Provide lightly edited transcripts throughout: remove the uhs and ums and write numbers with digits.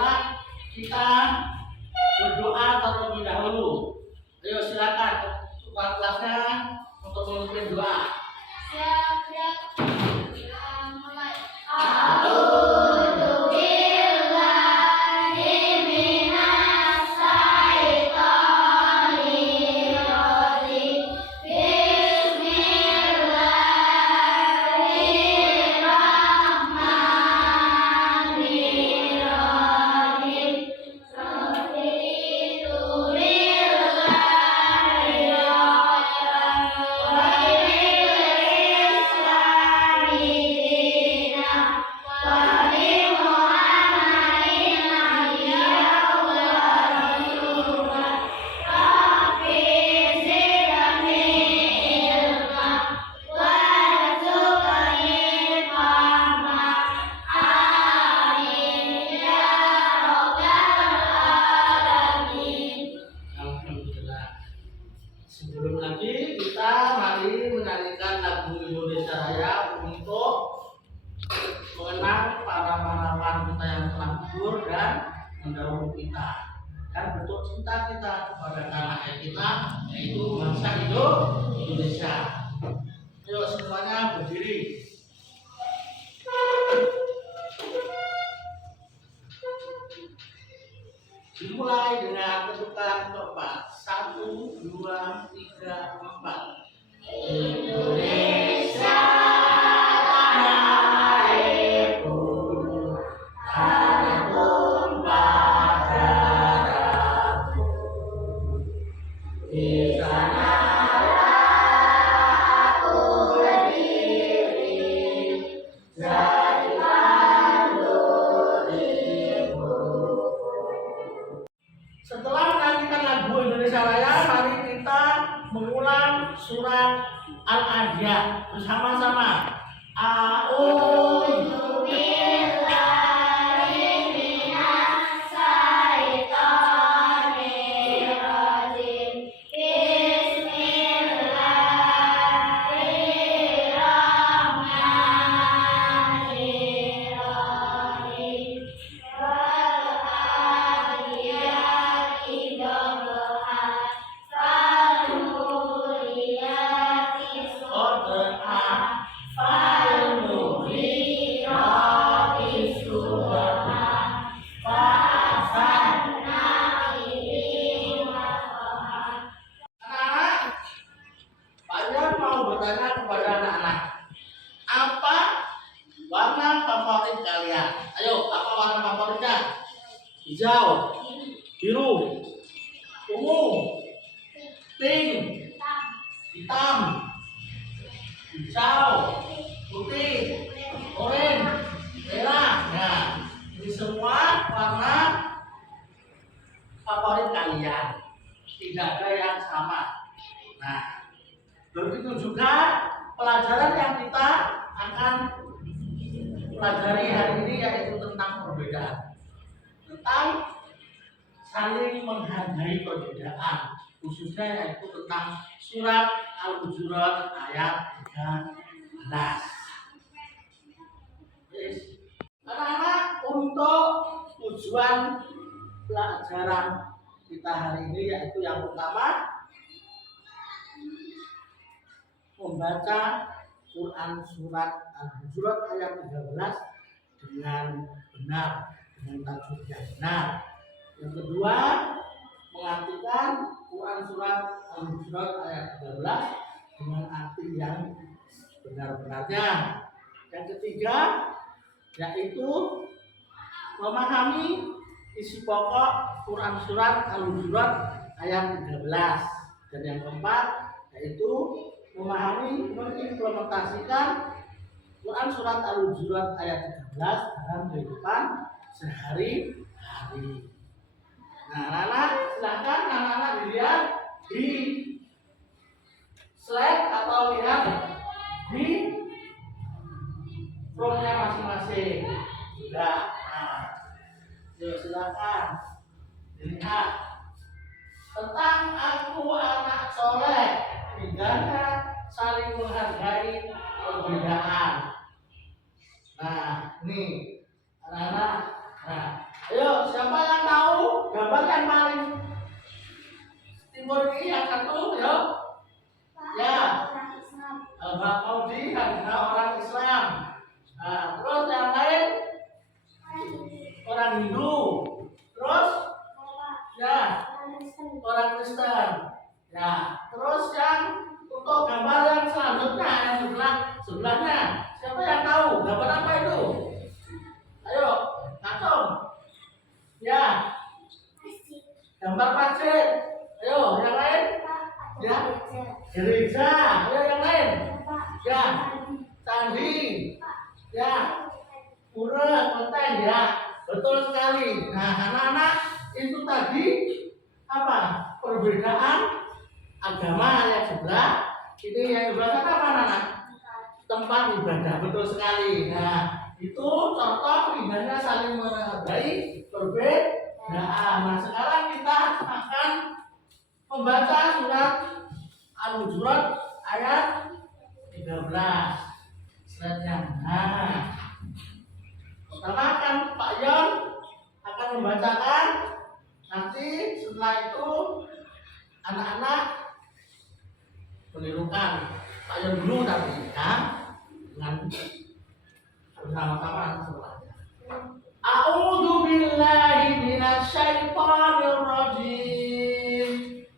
anak-anak kita berdoa terlebih dahulu. Ayo silakan ketua kelasnya untuk memimpin doa. Siap. Mulai. Sebelum lagi kita mari menyanyikan lagu Indonesia Raya untuk mengenang para pahlawan kita yang telah gugur dan mendahului kita, dan bentuk cinta kita kepada tanah air kita, yaitu bangsa Indonesia. Ayo semuanya berdiri. Dimulai dengan ketukan keempat. 1, 2, 3, 4. Indonesia tanah airku, tanah tumpah darahku. Di sana aku berdiri, jadikan dirimu. Setelah menyanyikan lagu Indonesia Raya, mari kita mengulang surat Al-Adiyat bersama-sama. A'udzu billahi minas syaitonir rajim. Bismillahirrahmanirrahim. Apa warna favorit kalian? Ayo, apa warna favoritnya? Hijau, biru, ungu, pink, hitam, hijau, putih, oranye, merah. Nah, ini semua warna favorit kalian. Tidak ada yang sama. Nah, begitu juga pelajaran yang kita akan pelajari hari ini, yaitu tentang perbedaan, tentang saling menghargai perbedaan, khususnya yaitu tentang surat Al-Hujurat ayat 13. Anak-anak, untuk tujuan pelajaran kita hari ini yaitu yang pertama, membaca Quran surat Al-Hujurat ayat 13 dengan benar, dengan tajwid yang benar. Yang kedua, mengartikan Quran surat Al-Hujurat ayat 13 dengan arti yang benar-benarnya. Yang ketiga, yaitu memahami isi pokok Quran surat Al-Hujurat ayat 13. Dan yang keempat, yaitu memahami, mengimplementasikan Quran surat Al-Hujurat ayat 13 dalam kehidupan sehari-hari. Nah, anak-anak, silahkan anak-anak dilihat di slide atau lihat di formnya masing-masing. Sudah. Nah, yuk silakan dilihat tentang aku anak soleh, tinggalnya saling menghargai perbedaan. Nah, ini anak-anak. Nah, ayo gambar yang paling timur ini yang satu ya. Ya. Mbak Maudi adalah orang Islam. Nah, terus yang lain orang Hindu. Terus ya orang Kristen. Ya, terus yang untuk gambar yang selanjutnya yang sebelahnya. Siapa yang tahu gambar apa itu? Ayo, Kacung. Ya. Gambar masjid. Ayo, yang lain? Ya. Gereja. Ayo yang lain? Ya. Candi. Ya. Pura, kelenteng ya. Betul sekali. Nah, anak-anak itu tadi apa? Perbedaan agama yang sebelah. Ini yang sebelah sana apa anak-anak? Tempat ibadah. Betul sekali. Nah, itu contoh indahnya saling menghargai perbedaan. Nah, sekarang kita akan membaca surat Al-Hujurat ayat 13. Suratnya. Nah, pertama kan Pak Yon akan membacakan. Nanti setelah itu anak-anak menirukan Pak Yon dulu tadi ya, dengan bersama-sama setelahnya. A'udzu billahi minasyaitonir rajim.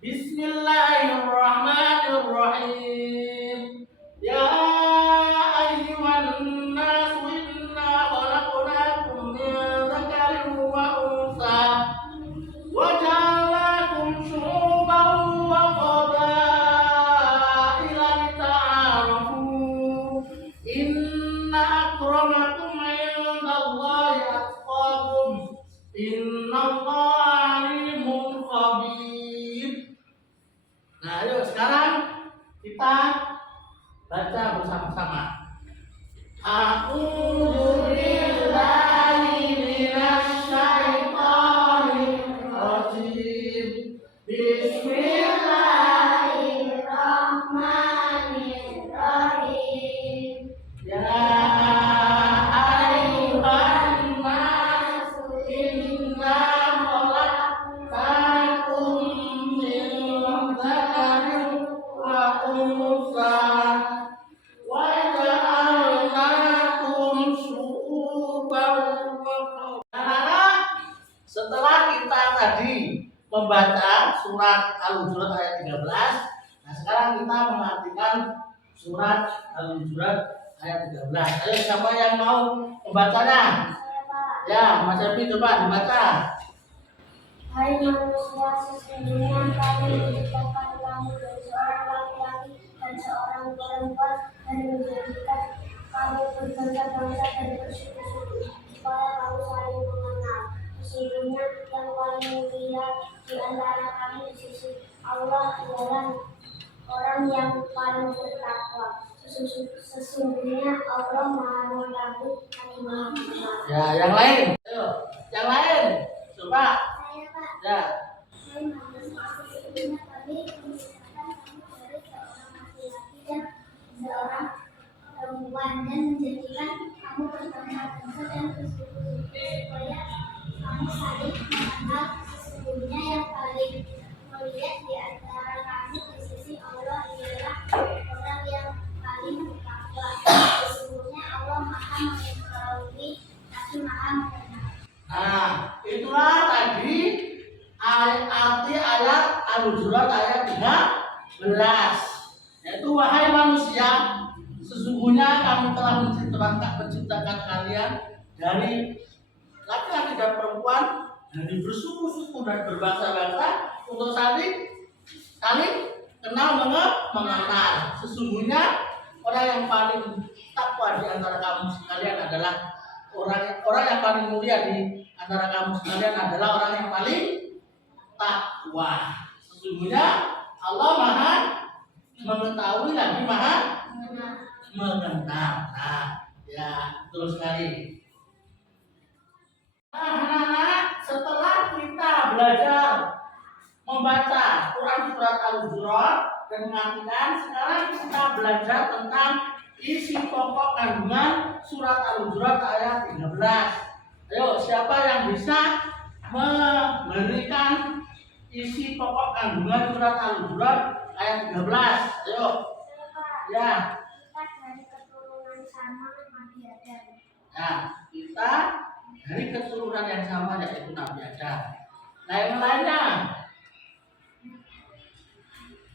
Bismillahirrahmanirrahim. Ya ayyuhan nas inna khalaqnakum min dzakarin wa untha wa ja'alnakum syu'uban wa qabaila lita'arafu. Inna akramakum 'indallahi atqakum. Innallaha 'alimun khabir. Nah, ayo sekarang kita baca bersama-sama. A'udzu billahi minasyaitonir rajim. Bismillahirrahmanirrahim. Ya ayyuhan nas inna khalaqnakum min dzakarin wa untha wa ja'alnakum syu'uban wa qabaila. Setelah kita tadi membaca surat Al-Hujurat ayat 13, nah sekarang kita mengartikan surat Al-Hujurat ayat 13. Ayo siapa yang mau membacanya? Ya, Mas Epi coba dibaca. Hai manusia, sesungguhnya kami menciptakan kamu dari seorang laki-laki dan seorang perempuan dan menjadikan kamu berbangsa-bangsa dan bersuku-suku supaya kamu saling mengenal. Sesungguhnya yang paling mulia di antara kami di sisi Allah ialah orang yang paling bertakwa. Sesungguhnya Allah Maha Mengetahui lagi Maha Mengenal. Ya, yang lain. Ayo, yang lain. Coba. Saya Pak. Ya. Hai manusia, sesungguhnya kami menciptakan kamu dari seorang laki-laki dan seorang perempuan dan menjadikan kamu berbangsa-bangsa dan bersuku-suku supaya kamu saling mengenal. Sesungguhnya yang paling mulia di antara kamu di sisi Allah ialah orang yang paling bertakwa. Sesungguhnya Allah Maha Mengetahui lagi Maha Mengenal. Nah, itulah tadi arti ayat Al-Hujurat ayat 13. Yaitu wahai manusia, sesungguhnya kami telah menciptakan kalian dari laki-laki dan perempuan, dari bersuku-suku dan berbangsa-bangsa untuk saling kenal mengenal. Sesungguhnya orang yang paling takwa di antara kamu sekalian adalah orang yang paling mulia di antara kamu sekalian adalah orang yang paling takwa. Sesungguhnya Allah Maha Mengetahui lagi Maha Mengenal. Nah, ya betul sekali. Nah, anak-anak, setelah kita belajar membaca Quran surat Al-Hujurat dan mengartikan, sekarang kita belajar tentang isi pokok kandungan surat Al-Hujurat ayat 13. Ayo, siapa yang bisa memberikan isi pokok kandungan surat Al-Hujurat ayat 13. Ayo. Ya. Kita dari keturunan sama Nabi Adam. Nah, kita dari keturunan yang sama yaitu Nabi Adam. Nah, yang lainnya?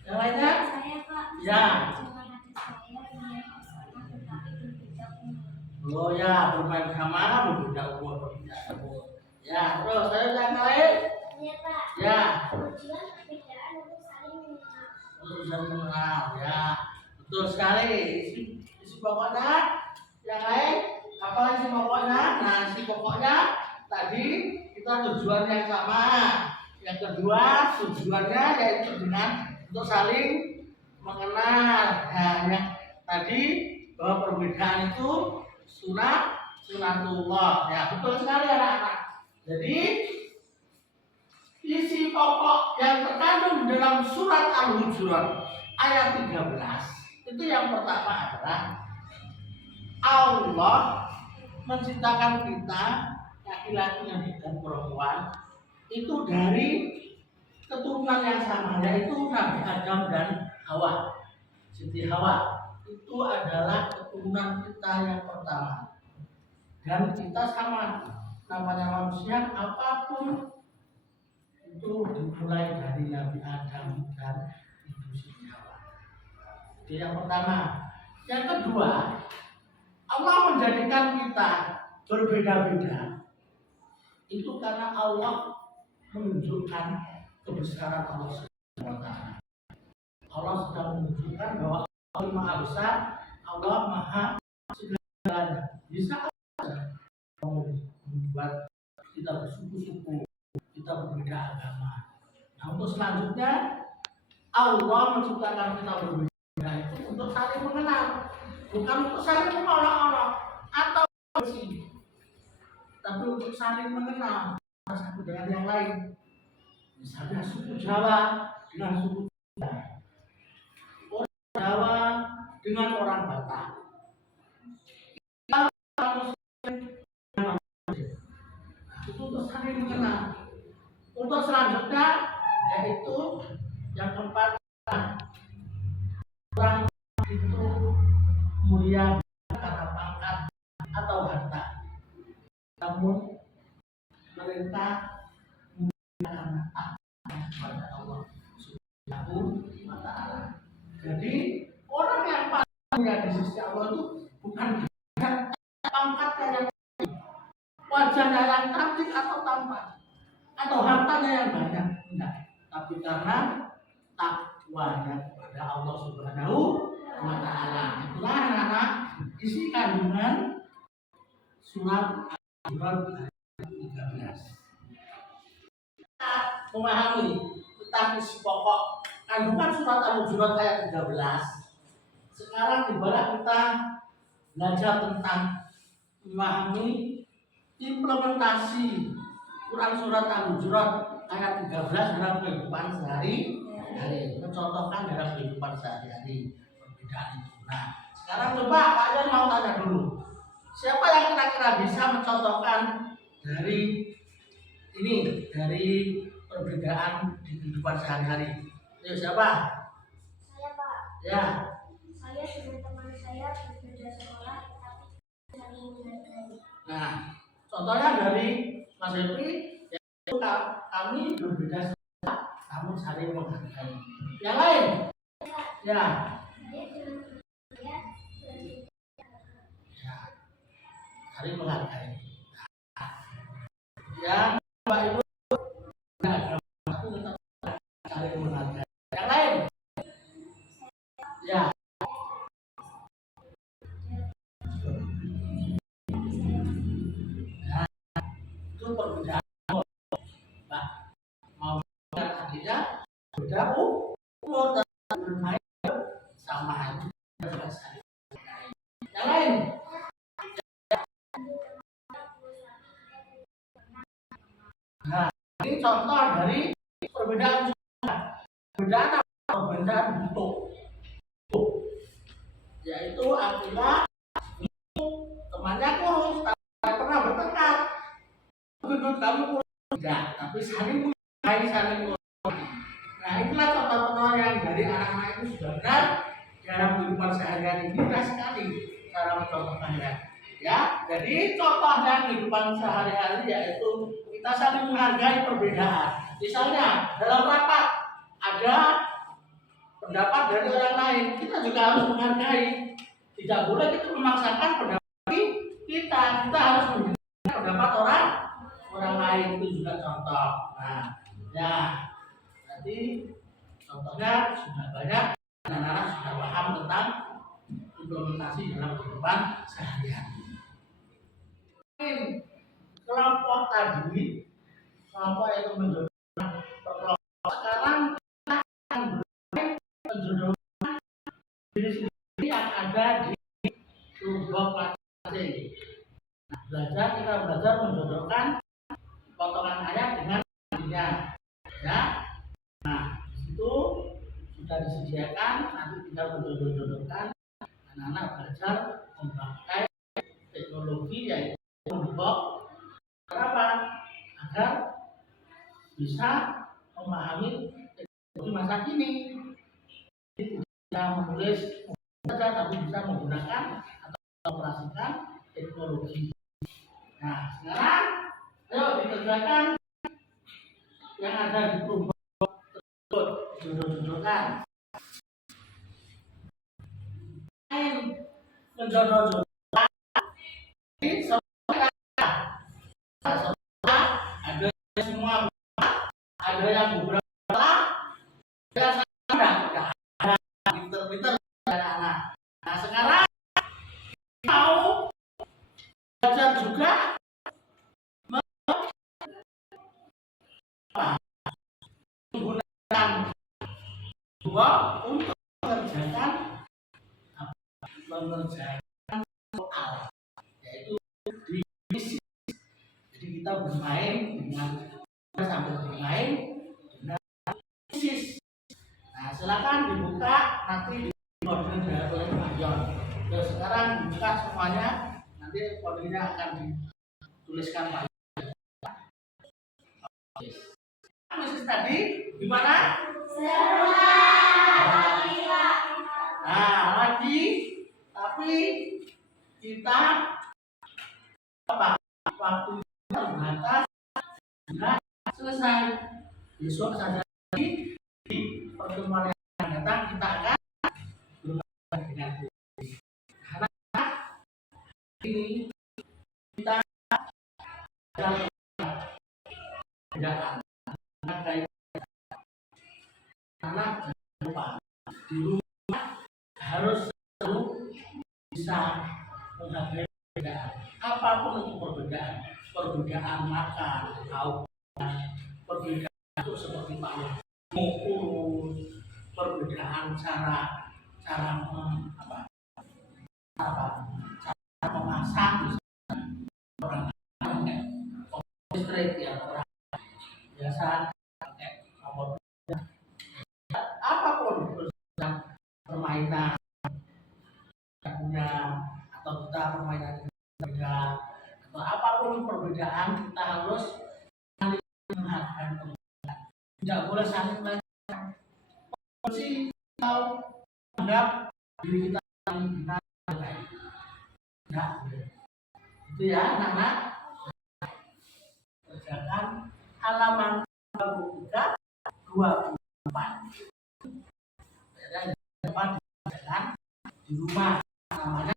Yang lainnya? Saya Pak. Ya. Jangan hati saya dengan kesana tetapi berbeda umur. Oh ya, bermain sama berbeda umur, berbeda umur. Ya, terus saya yang lain? Iya Pak. Ya. Tujuan perbedaan untuk saling mengenal. Untuk saling mengenal, ya. Betul sekali. Isi pokoknya yang lain apa isi pokoknya? Nah, isi pokoknya tadi kita tujuan yang sama. Yang kedua tujuannya yaitu dengan untuk saling mengenal. Nah, yang tadi bahwa perbedaan itu sunatullah. Ya, betul sekali anak-anak. Jadi isi pokok yang terkandung dalam surat Al-Hujurat ayat 13 itu yang pertama adalah Allah menciptakan kita laki-laki dan perempuan itu dari keturunan yang sama yaitu Nabi Adam dan Hawa. Siti Hawa itu adalah keturunan kita yang pertama dan kita sama namanya manusia apapun itu dimulai dari Nabi Adam dan Ibu Siti Hawa. Itu yang pertama. Yang kedua, Allah menjadikan kita berbeda-beda itu karena Allah menunjukkan kebesaran Allah Subhanahu wa Ta'ala. Allah sedang menunjukkan bahwa Allah Maha Besar, Allah Maha segalanya. Bisa membuat kita bersuku-suku, kita berbeda agama. Nah, untuk selanjutnya Allah menciptakan kita berbeda itu untuk saling mengenal, bukan untuk saling mengolok-olok atau bersih, tapi untuk saling mengenal satu dengan yang lain. Misalnya suku Jawa dengan suku Jawa, orang Jawa dengan orang Batak. Itu untuk saling mengenal. Untuk selanjutnya yaitu yang keempat, orang itu mulia karena pangkat atau harta, namun mereka mulia karena taat kepada Allah Subhanahu wa Ta'ala. Jadi orang yang paling mulia di sisi Allah itu bukan pangkatnya yang wajahnya yang cantik atau tampan atau hartanya yang banyak, enggak, tapi karena takwanya kepada Allah Subhanahu wa Ta'ala. Itulah anak-anak isi kandungan surat Al-Hujurat ayat 13. Kita memahami tentang isi pokok kandungan surat Al-Hujurat ayat 13. Sekarang tibalah kita belajar tentang memahami implementasi Quran surat Al-Hujurat ayat 13 dalam kehidupan sehari-hari, mencontohkan dalam kehidupan sehari-hari perbedaan itu. Nah, sekarang coba kalian mau tanya dulu, siapa yang kira-kira bisa mencontohkan dari ini, dari perbedaan di kehidupan sehari-hari? Ayo, siapa? Saya Pak. Ya. Saya dengan teman saya berbeda sekolah tetapi saling menghargai. Nah, contohnya dari Mas Epi, yaitu kami berbeda sekolah, namun saling menghargai. Yang lain? Ya. Saya dengan saya berbeda. Ya. Saling menghargai. Yang Mbak Ibu aku tetap saling menghargai. Yang lain? Ya. Nah, itu perbedaan. Pak, mau dan adiknya beda umur dan bermain sama itu selesai. Yang lain? Nah, ini contoh dari perbedaan perbedaan apa? Perbedaan bentuk, yaitu Akila temannya kurus, tak pernah bertengkar. Gendut kamu kurus, Enggak, tapi saling menghargai, saling menghormati. Nah, itulah contoh-contoh yang dari anak-anak itu sudah benar dalam kehidupan sehari-hari. Mudah sekali cara mencontohkannya. Ya, jadi contohnya kehidupan sehari-hari yaitu kita saling menghargai perbedaan. Misalnya dalam rapat ada pendapat dari orang lain, kita juga harus menghargai. Tidak boleh kita memaksakan pendapat kita. Kita harus menghargai pendapat orang lain, itu juga contoh. Nah, ya, jadi contohnya sudah banyak, anak-anak sudah paham tentang implementasi dalam kehidupan sehari-hari. Kelompok tadi, kelompok itu menjodohkan perkelompok. Sekarang kita akan menjodohkan diri sendiri yang ada di kelompok masing-masing. Nah, kita belajar menjodohkan potongan ayat dengan artinya. Ya. Nah, itu sudah disediakan, nanti tinggal menjodoh-jodohkan. Anak-anak belajar memakai teknologi yaitu membuat apa? Agar bisa memahami teknologi masa kini. Jadi tidak menulis saja, tapi bisa menggunakan atau mengoperasikan teknologi. Nah, sekarang ayo dikerjakan yang ada di kelompok tersebut, jodoh-jodohkan. Menjodoh-jodohkan ini semua ada semua, ada yang beberapa, ada yang tidak ada, pinter-pinter anak-anak. Nah, sekarang mau belajar juga menggunakan dua untuk mengerjakan soal, yaitu di jadi kita bermain dengan sambil bermain dengan kuisis. Nah, silakan dibuka nanti koordinir oleh Pak Yon. Terus sekarang dibuka semuanya, nanti koordinir akan dituliskan Pak Yon. Kuisis tadi gimana? Nah, lagi tapi kita apa? Waktu terbatas sudah selesai. Besok saja lagi di pertemuan yang akan datang kita akan berbicara dengan karena ini kita dalam perbedaan karena jangan lupa di rumah harus selalu bisa menghargai perbedaan, apapun itu perbedaan makan, perbedaan itu seperti Pak Mukul, perbedaan cara memasak, orang listrik yang orang biasa pakai kompor, apapun permainan punya atau kita permainan berbeda atau apapun perbedaan, kita harus saling menghargai perbedaan. Tidak boleh saling melecehkan. Posisi kalau anggap diri kita paling benar, tidak boleh. Itu ya, anak-anak. Kerjakan halaman 23 24. Dan depan dikerjakan di rumah. Namanya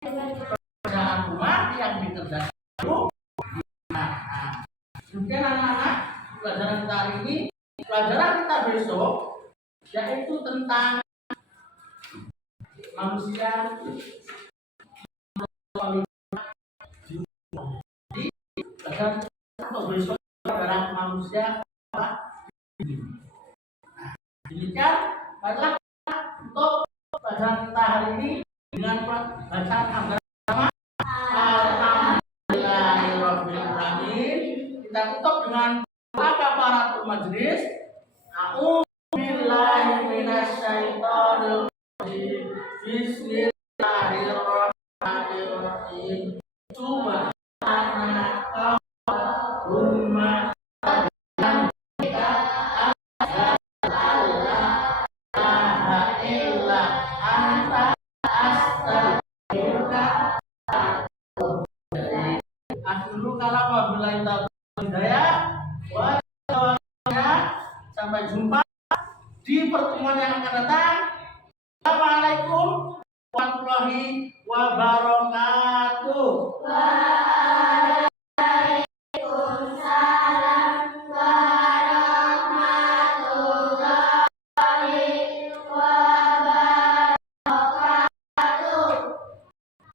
pekerjaan rumah yang dikerjakan dulu. Nah, kemudian anak-anak, pelajaran kita hari ini, pelajaran kita besok yaitu tentang manusia. Jadi pelajaran untuk besok adalah manusia apa? Nah, demikian baiklah untuk pelajaran kita hari ini dengan bacaan hamdalah pertama. Alhamdulillahirobbilalamin. Kita tutup dengan doa kafaratul majelis. A'udzubillahi minasyaitonir rajim. Bismillahirrahmanirrahim. Subhan Wabillahi taufiq wal hidayah. Sampai jumpa di pertemuan yang akan datang. Assalamualaikum warahmatullahi wabarakatuh.